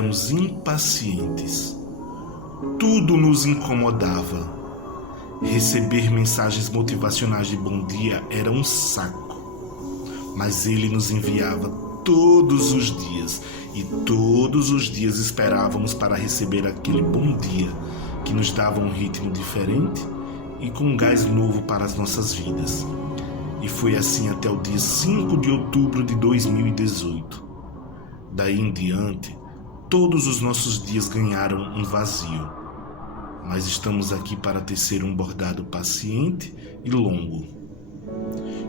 éramos impacientes. Tudo nos incomodava. Receber mensagens motivacionais de bom dia era um saco. Mas ele nos enviava todos os dias e todos os dias esperávamos para receber aquele bom dia que nos dava um ritmo diferente e com um gás novo para as nossas vidas. E foi assim até o dia 5 de outubro de 2018. Daí em diante, todos os nossos dias ganharam um vazio. Mas estamos aqui para tecer um bordado paciente e longo.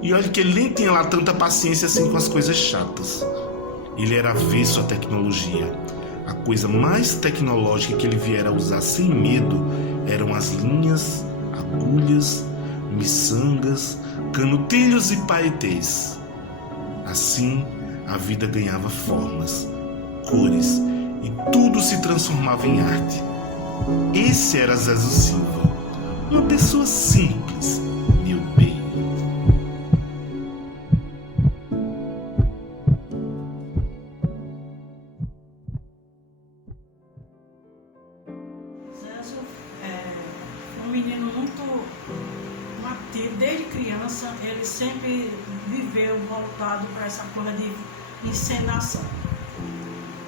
E olha que ele nem tinha lá tanta paciência assim com as coisas chatas. Ele era avesso à tecnologia. A coisa mais tecnológica que ele viera a usar sem medo eram as linhas, agulhas, miçangas, canutilhos e paetês. Assim, a vida ganhava formas, cores e tudo se transformava em arte. Esse era Zezo Silva, uma pessoa simples, meu bem. Zezo é um menino muito ativo. Desde criança, ele sempre viveu voltado para essa coisa de encenação.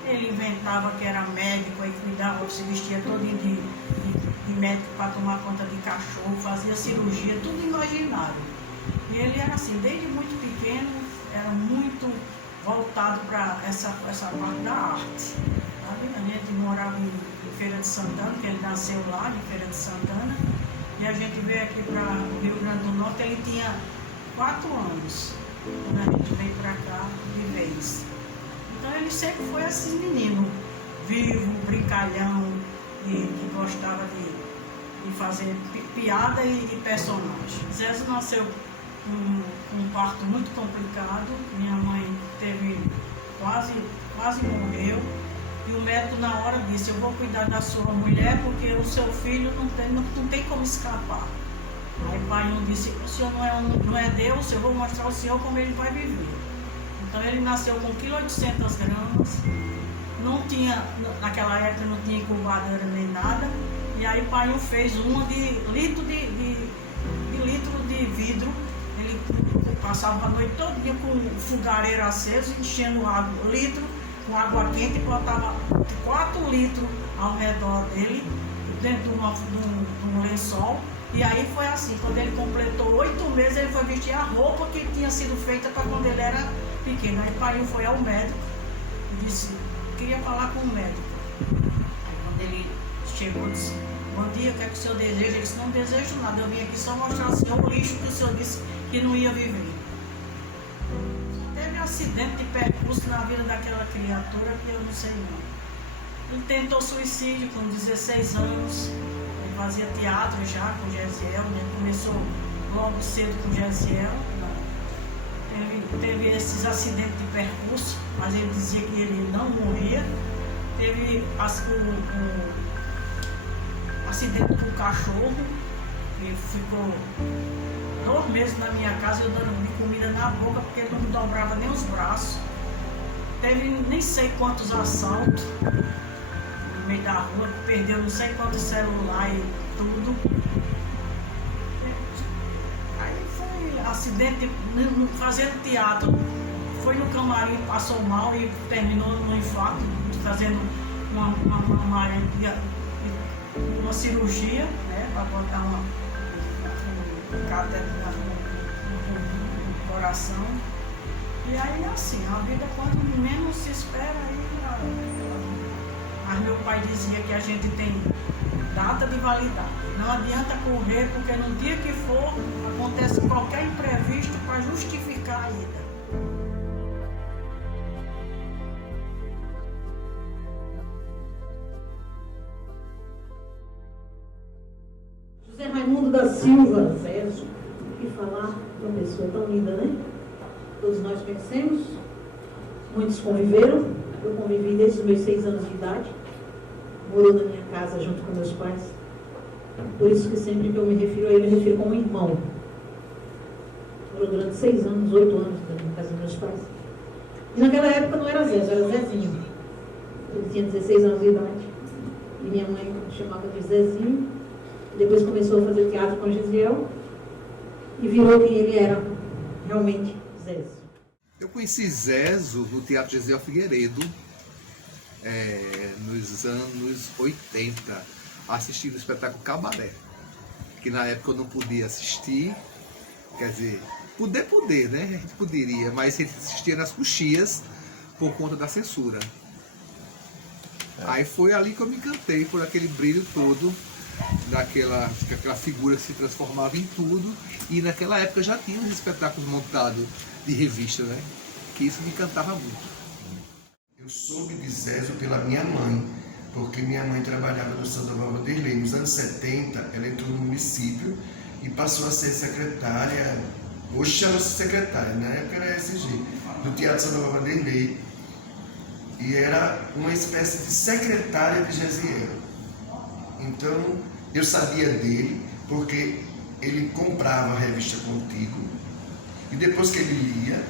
Ele inventava que era médico, aí cuidava, se vestia todo de médico para tomar conta de cachorro, fazia cirurgia, tudo imaginário. E ele era assim, desde muito pequeno, era muito voltado para essa parte da arte. Sabe? A gente morava em Feira de Santana, que ele nasceu lá, em Feira de Santana, e a gente veio aqui para o Rio Grande do Norte, ele tinha 4 anos, quando a gente veio para cá de vez. Então ele sempre foi esse menino vivo, brincalhão, e que gostava de fazer piada e personagem. Zezo nasceu com um parto muito complicado, minha mãe teve quase morreu, e o médico na hora disse: eu vou cuidar da sua mulher porque o seu filho não tem como escapar. Aí o pai não disse: o senhor não é Deus, eu vou mostrar ao senhor como ele vai viver. Então ele nasceu com 1,8 kg, não tinha, naquela época não tinha incubadeira nem nada, e aí o pai fez uma de litro de vidro. Ele passava a noite toda com fogareiro aceso, enchendo litro com água quente, e botava 4 litros ao redor dele, dentro de um lençol. E aí foi assim, quando ele completou 8 meses, ele foi vestir a roupa que tinha sido feita para quando ele era pequeno. Aí o pai foi ao médico e disse: queria falar com o médico. Aí quando ele chegou, disse: bom dia, o que é que o senhor deseja? Ele disse: não desejo nada, eu vim aqui só mostrar ao senhor o lixo que o senhor disse que não ia viver. Teve acidente de percurso na vida daquela criatura que eu não sei não. Ele tentou suicídio com 16 anos. Ele fazia teatro já com o Gesiel, né? Começou logo cedo com o Gesiel. Teve esses acidentes de percurso, mas ele dizia que ele não morria. Teve o acidente com o cachorro, que ficou 2 meses na minha casa, eu dando comida na boca, porque ele não dobrava nem os braços. Teve nem sei quantos assaltos no meio da rua, perdeu não sei quantos celulares e tudo. Aí foi acidente fazendo teatro, foi no camarim, passou mal e terminou no infarto, fazendo uma cirurgia, né, para botar um catéter no coração. E aí assim, a vida quando menos se espera, mas meu pai dizia que a gente tem data de validade. Não adianta correr, porque no dia que for, acontece qualquer imprevisto para justificar a ida. José Raimundo da Silva Zezo, que falar de uma pessoa tão linda, né? Todos nós conhecemos, muitos conviveram, eu convivi desde os meus 6 anos de idade, morou na minha casa junto com meus pais, por isso que sempre que eu me refiro a ele, eu me refiro como um irmão. Morou durante 6 anos, 8 anos na casa dos meus pais. E naquela época não era Zezo, era Zezinho. Ele tinha 16 anos de idade. E minha mãe chamava de Zezinho. Depois começou a fazer teatro com Gisiel. E virou quem ele era, realmente, Zezo. Eu conheci Zezo no Teatro Gisiel Figueiredo, nos anos 80, assistindo o espetáculo Cabaré, que na época eu não podia assistir, quer dizer, poder, né? A gente poderia, mas a gente assistia nas coxias por conta da censura. Aí foi ali que eu me encantei por aquele brilho todo, aquela figura se transformava em tudo, e naquela época já tinha uns espetáculos montados de revista, né? Que isso me encantava muito. Eu soube de Zezo pela minha mãe, porque minha mãe trabalhava no Sandoval Vanderlei. Nos anos 70, ela entrou no município e passou a ser secretária, hoje chama-se secretária, na época era SG, do Teatro Sandoval Vanderlei. E era uma espécie de secretária de Gesiel. Então, eu sabia dele, porque ele comprava a revista Contigo, e depois que ele lia,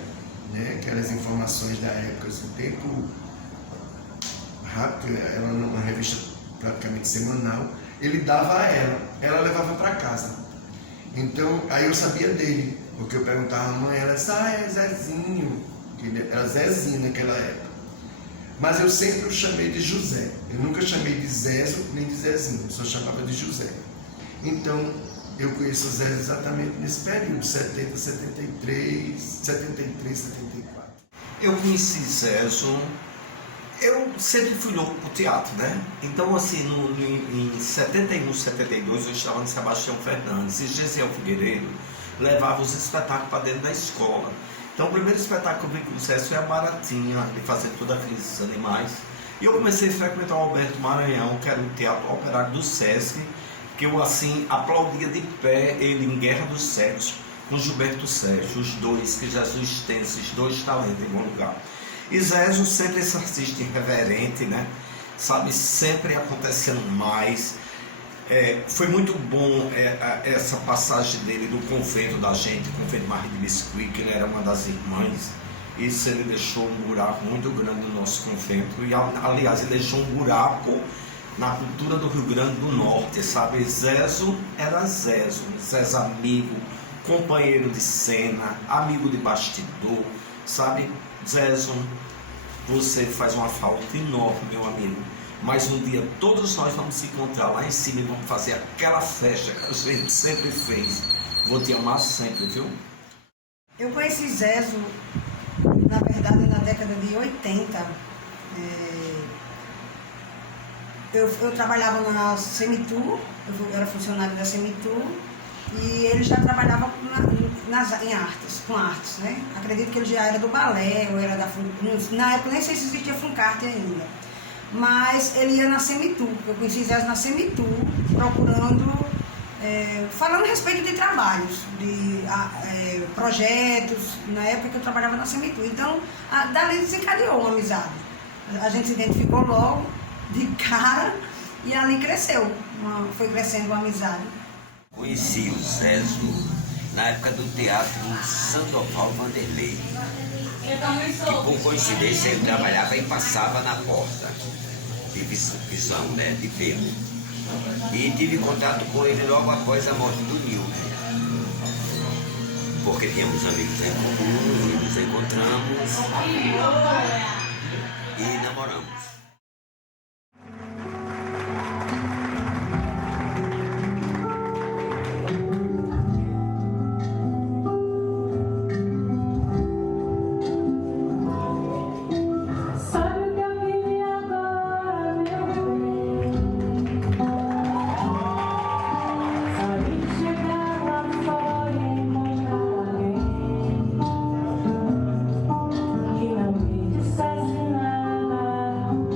né, que eram as informações da época, assim, tempo rápido, era uma revista praticamente semanal, ele dava a ela levava para casa. Então, aí eu sabia dele, porque eu perguntava à mãe, ela disse, é Zezinho, era Zezinho naquela época. Mas eu sempre o chamei de José, eu nunca chamei de Zezo nem de Zezinho, só chamava de José. Então, eu conheço o Zezo exatamente nesse período, 70, 73, 74. Eu conheci Zezo, eu sempre fui louco pro teatro, né? Então, assim, em 71, 72, eu estava no Sebastião Fernandes e Gisiel Figueiredo levava os espetáculos para dentro da escola. Então, o primeiro espetáculo que eu vi com o Zezo foi a Baratinha, de fazer todos aqueles animais. E eu comecei a frequentar o Alberto Maranhão, que era o Teatro Operário do Sesc, que eu, assim, aplaudia de pé ele em Guerra dos Cegos, com Gilberto Sérgio, os dois, que Jesus tem esses dois talentos em bom lugar. E Zezo sempre esse artista irreverente, né? Sabe, sempre acontecendo mais. Foi muito bom essa passagem dele do convento da gente, convento Marie de Biscuit, que ele era uma das irmãs. Isso ele deixou um buraco muito grande no nosso convento. E, aliás, ele deixou um buraco na cultura do Rio Grande do Norte, sabe? Zezo era Zezo amigo, companheiro de cena, amigo de bastidor, sabe? Zezo, você faz uma falta enorme, meu amigo. Mas um dia todos nós vamos se encontrar lá em cima e vamos fazer aquela festa que a gente sempre fez. Vou te amar sempre, viu? Eu conheci Zezo, na verdade, na década de 80. Eu trabalhava na Semitu, eu era funcionário da Semitu, e ele já trabalhava com artes, né? Acredito que ele já era do balé, ou era da na época nem sei se existia Funcarte ainda. Mas ele ia na Semitu, eu conheci Zezo na Semitu, procurando, falando a respeito de trabalhos, de projetos, na época que eu trabalhava na Semitu. Então, dali desencadeou uma amizade. A gente se identificou logo, de cara, e ali cresceu, foi crescendo uma amizade. Conheci o Zezo na época do teatro Sandoval Vanderlei, que por coincidência ele trabalhava e passava na porta de visão, né, de ver. E tive contato com ele logo após a morte do Nil, porque tínhamos amigos em comum, nos encontramos e namoramos. Que não me dissesse nada.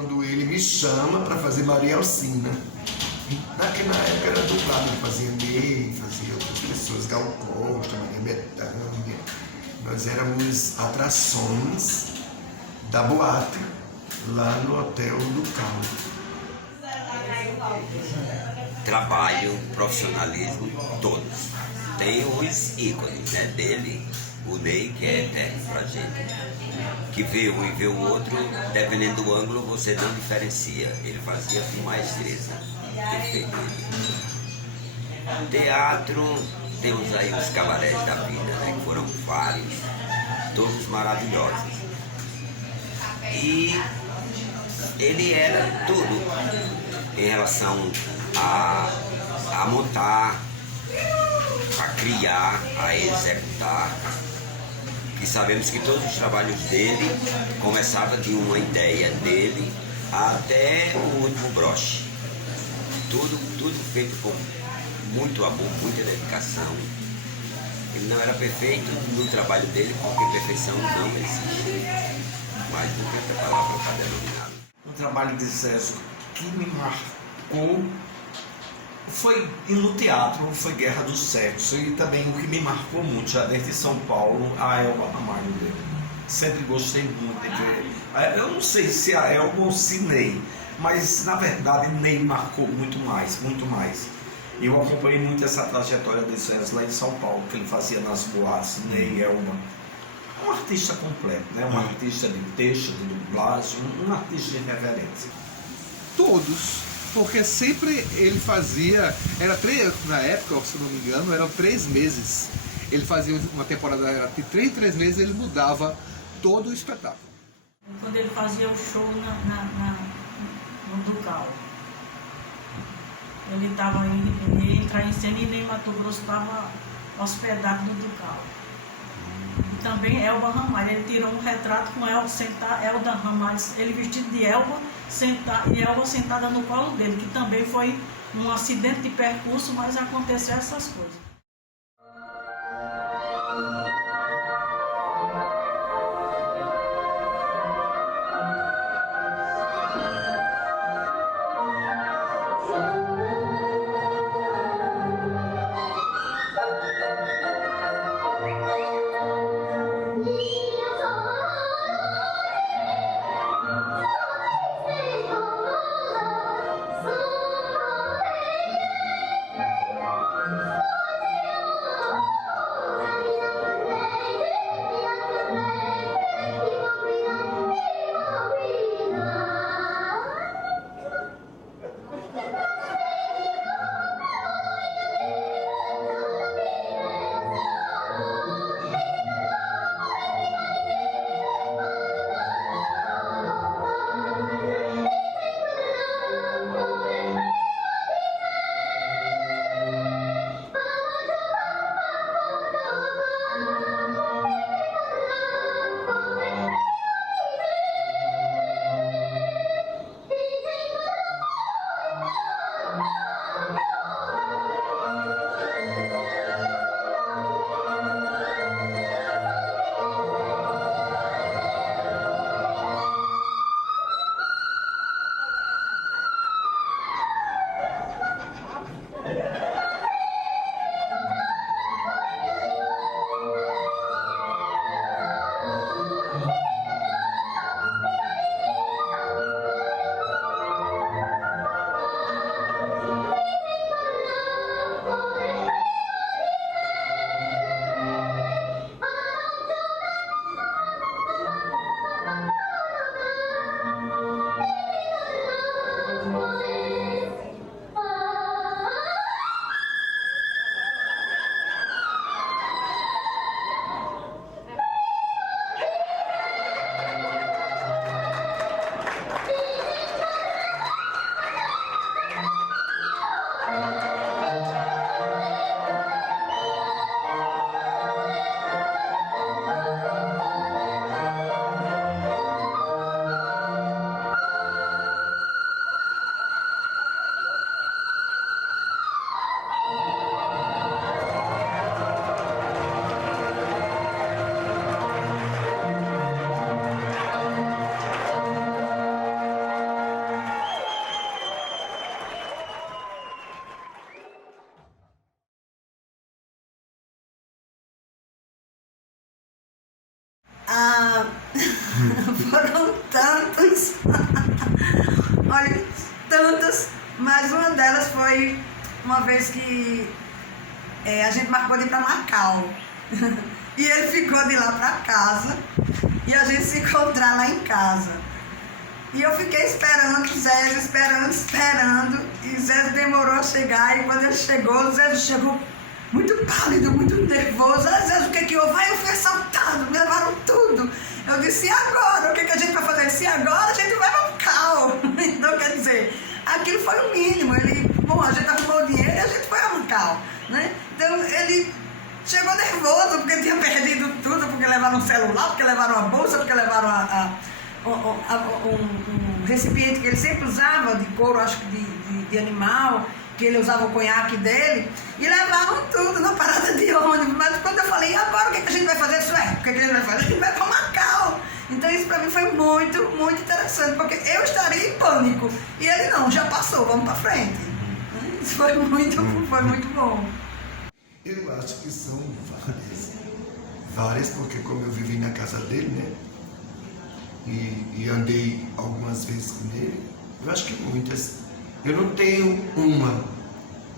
quando ele me chama para fazer Maria Alcina. Naquela época era dublado, ele fazia Ney, fazia outras pessoas, Gal Costa, Maria Bethânia. Nós éramos atrações da boate lá no Hotel Ducal. Trabalho, profissionalismo, todos. Tem os ícones, né, dele, o Ney, que é eterno pra gente. Que vê um e vê o outro, dependendo do ângulo, você não diferencia. Ele fazia com maestreza. Perfeito. Teatro, temos aí os cabarés da vida, né, que foram vários, todos maravilhosos. E ele era tudo em relação a montar, a criar, a executar. E sabemos que todos os trabalhos dele começavam de uma ideia dele até o último broche. Tudo feito com muito amor, muita dedicação. Ele não era perfeito no trabalho dele, porque perfeição não existe. Mas não tem outra palavra para denominá-lo. Um trabalho de César que me marcou foi no teatro, foi Guerra do Sexo, e também o que me marcou muito, já desde São Paulo, a Elba Ramalho dele. Sempre gostei muito de ver. Eu não sei se a Elba ou se Ney, mas na verdade Ney marcou muito mais, muito mais. E eu acompanhei muito essa trajetória de César lá em São Paulo, que ele fazia nas boates, Ney, Elba. Um artista completo, né? Um artista de texto, de dublagem, um artista de reverência. Todos, porque sempre ele fazia, na época, se não me engano, eram 3 meses. Ele fazia uma temporada de 3 em 3 meses, ele mudava todo o espetáculo. Quando ele fazia o show no Ducal, ele ia entrar em cena e nem Mato Grosso estava hospedado no Ducal. E também Elba Ramalho, ele tirou um retrato com Elba Ramalho, ele vestido de Elba, e Elba sentada no colo dele, que também foi um acidente de percurso, mas aconteceu essas coisas. Foram tantas, olha, tantas, mas uma delas foi uma vez que a gente marcou de ir para Macau. E ele ficou de lá para casa e a gente se encontrar lá em casa. E eu fiquei esperando o Zé, esperando, e Zé demorou a chegar, e quando ele chegou, o Zé chegou muito pálido, muito nervoso. Zé, o que houve? Eu fui assaltado, me levaram tudo. Eu disse, e agora? O que a gente vai fazer? Se agora a gente vai para Macau. Então, quer dizer, aquilo foi o mínimo. A gente arrumou o dinheiro e a gente foi a Macau, né? Então, ele chegou nervoso, porque tinha perdido tudo, porque levaram um celular, porque levaram uma bolsa, porque levaram um recipiente que ele sempre usava, de couro, acho que de animal, que ele usava o conhaque dele, e levaram tudo na parada de ônibus. Mas quando eu falei, e agora o que a gente vai fazer? Isso o que a gente vai fazer? A gente vai para Macau. Então isso para mim foi muito, muito interessante, porque eu estaria em pânico, e ele não, já passou, vamos para frente. Isso foi muito bom. Eu acho que são várias, porque como eu vivi na casa dele, né? E andei algumas vezes com ele, eu acho que muitas. Eu não tenho uma,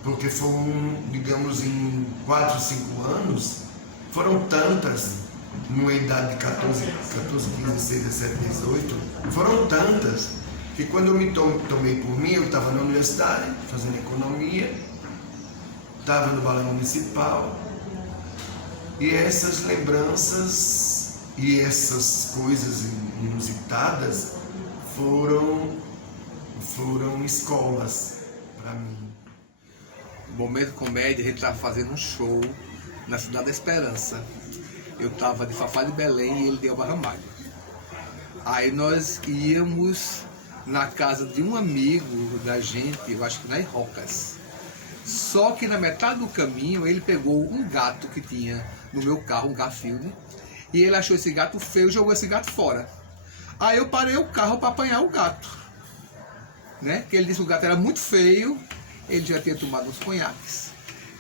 porque foram, digamos, em 4, 5 anos, foram tantas, numa idade de 14, 15, 16, 17, 18, foram tantas, que quando eu me tomei por mim, eu estava na universidade, fazendo economia, estava no balão municipal, e essas lembranças e essas coisas inusitadas foram escolas para mim. No Momento Comédia, a gente estava fazendo um show na Cidade da Esperança. Eu estava de Fafá de Belém e ele de Elba Ramalho. Aí nós íamos na casa de um amigo da gente, eu acho que nas Rocas. Só que na metade do caminho ele pegou um gato que tinha no meu carro, um Garfield, e ele achou esse gato feio e jogou esse gato fora. Aí eu parei o carro para apanhar o gato, né? Porque ele disse que o gato era muito feio, ele já tinha tomado uns conhaques.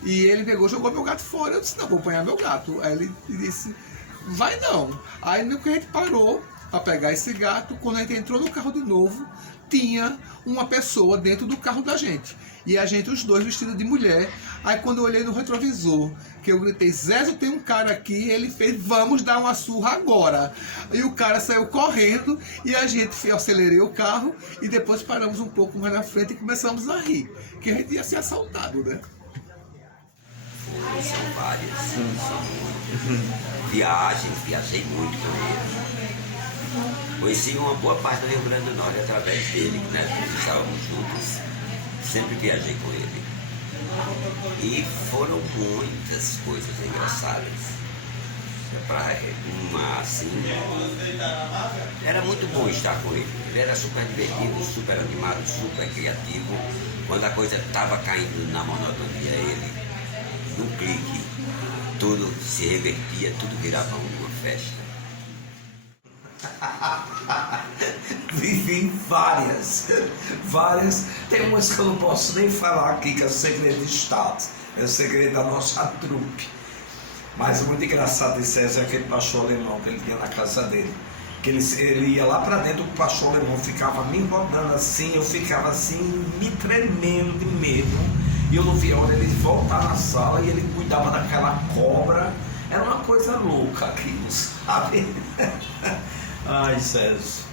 E ele pegou e jogou meu gato fora. Eu disse, não, vou apanhar meu gato. Aí ele disse, vai não. Aí no que a gente parou para pegar esse gato, quando a gente entrou no carro de novo, tinha uma pessoa dentro do carro da gente. E a gente, os dois, vestidos de mulher. Aí quando eu olhei no retrovisor, que eu gritei, Zézio, tem um cara aqui, ele fez, vamos dar uma surra agora. E o cara saiu correndo e a gente, eu acelerei o carro e depois paramos um pouco mais na frente e começamos a rir. Que a gente ia ser assaltado, né? São várias, são muitas. Viajei muito com ele. Conheci uma boa parte do Rio Grande do Norte através dele, né? Nós estávamos juntos, sempre viajei com ele. E foram muitas coisas engraçadas. Era muito bom estar com ele. Ele era super divertido, super animado, super criativo. Quando a coisa estava caindo na monotonia, ele, num clique, tudo se revertia, tudo virava uma festa. Vivi várias. Tem umas que eu não posso nem falar aqui, que é o segredo de Estado, é o segredo da nossa trupe. Mas o muito engraçado de César é aquele pastor alemão que ele tinha na casa dele. Que ele ia lá pra dentro, o pastor alemão ficava me rodando assim, eu ficava assim, me tremendo de medo. E eu não via a hora ele voltar na sala e ele cuidava daquela cobra. Era uma coisa louca aquilo, sabe? Ai, César.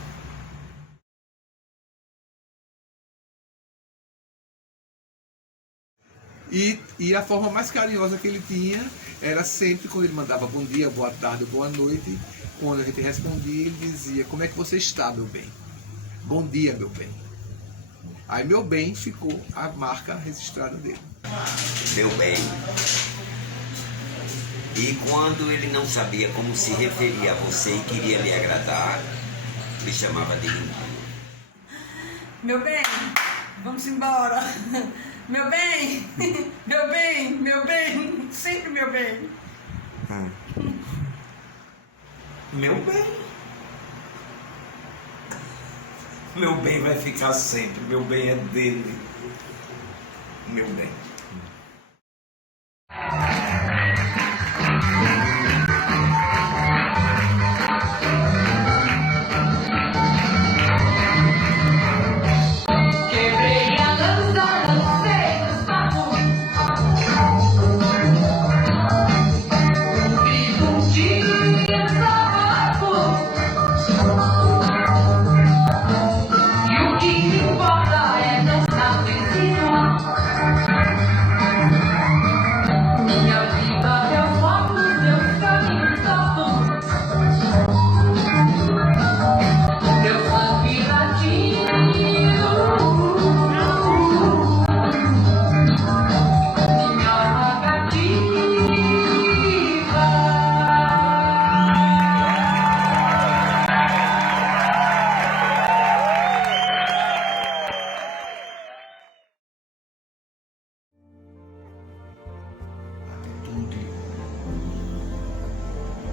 E a forma mais carinhosa que ele tinha era sempre quando ele mandava bom dia, boa tarde, boa noite. Quando a gente respondia, ele dizia, como é que você está, meu bem? Bom dia, meu bem. Aí meu bem ficou a marca registrada dele. Meu bem. E quando ele não sabia como se referir a você e queria lhe agradar, me chamava de lindinho. Meu bem, vamos embora. Meu bem, meu bem, sempre meu bem. Meu bem. Meu bem vai ficar sempre. Meu bem é dele. Meu bem.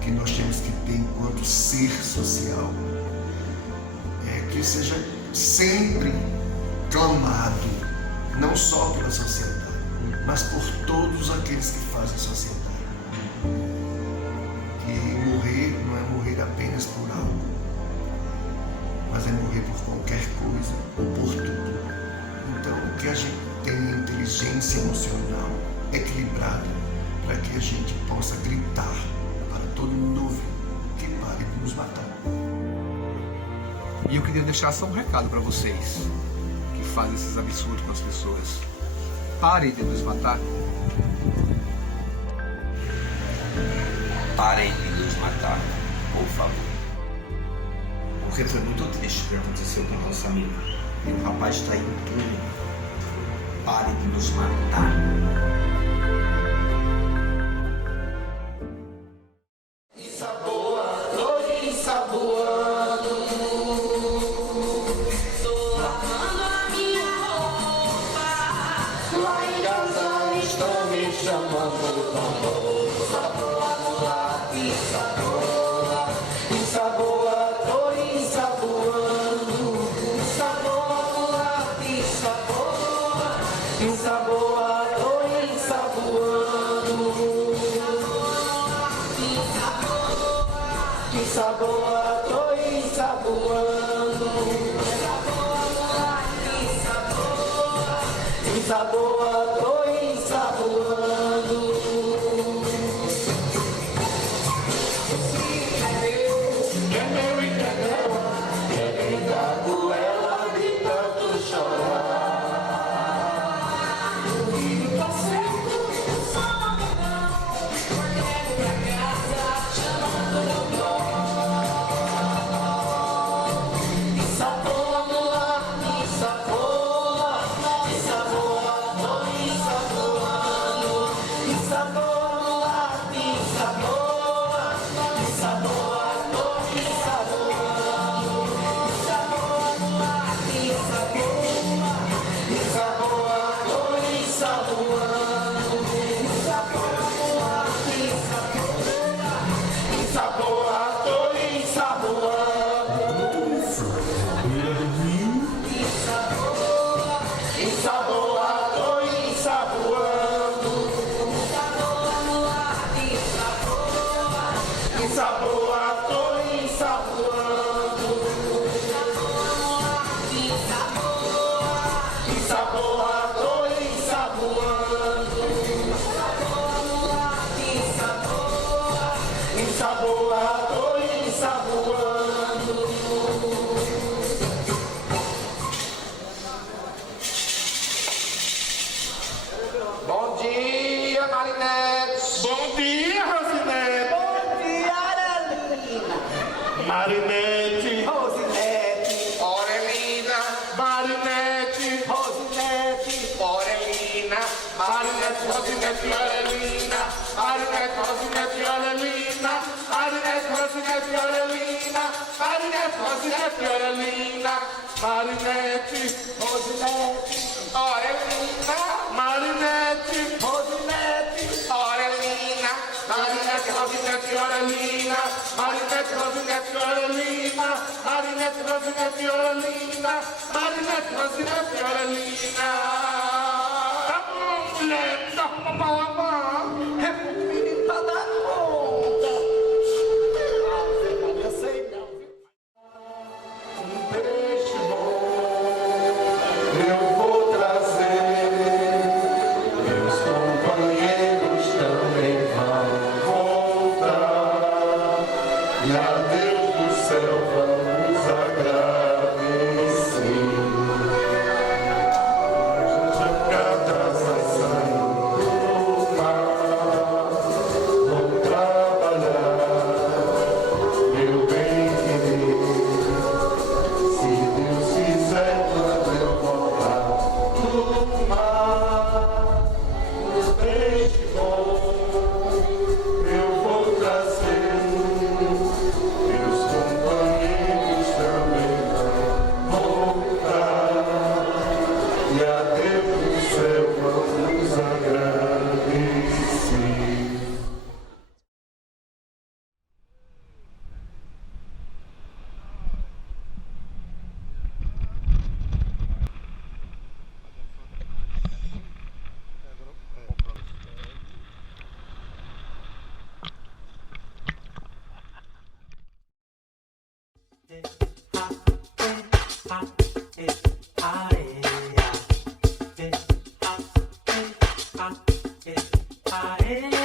que nós temos que ter enquanto ser social é que seja sempre clamado, não só pela sociedade, mas por todos aqueles que fazem sociedade. Que morrer não é morrer apenas por algo, mas é morrer por qualquer coisa ou por tudo. Então, que a gente tenha inteligência emocional equilibrada para que a gente possa gritar para todo mundo ouvir que pare de nos matar. E eu queria deixar só um recado para vocês que fazem esses absurdos com as pessoas. Parem de nos matar. Parem de nos matar, por favor. Porque foi muito triste o que aconteceu com a nossa amiga. E o rapaz está impune. Pare de nos matar. Bom dia, Marinete. Bom dia, Rosinete. Bom dia, Arelina. Marinete. Rosinete. Orelina. Marinete. Rosinete. Orelina. Marinete, Rosinete, Orelina. Marinete, Rosinete, Orelina. Marinete, Rosinete, Orelina. Marinete, Rosinete, Orelina. Marinete, Rosinete. Orelina. Marinete, Rosinete. Orelina. Marinete, Rosinete, Orelina. Marinete, Rosinete, Orelina. Marinete, Rosinete, Orelina. Marinete, Rosinete, Orelina. Mulher, dá uma palavra. É menino pra dar conta. Eu sei não. Peixe bom eu vou trazer, meus companheiros também vão voltar, e a Deus do céu vamos agradecer. Cada vai saindo aê,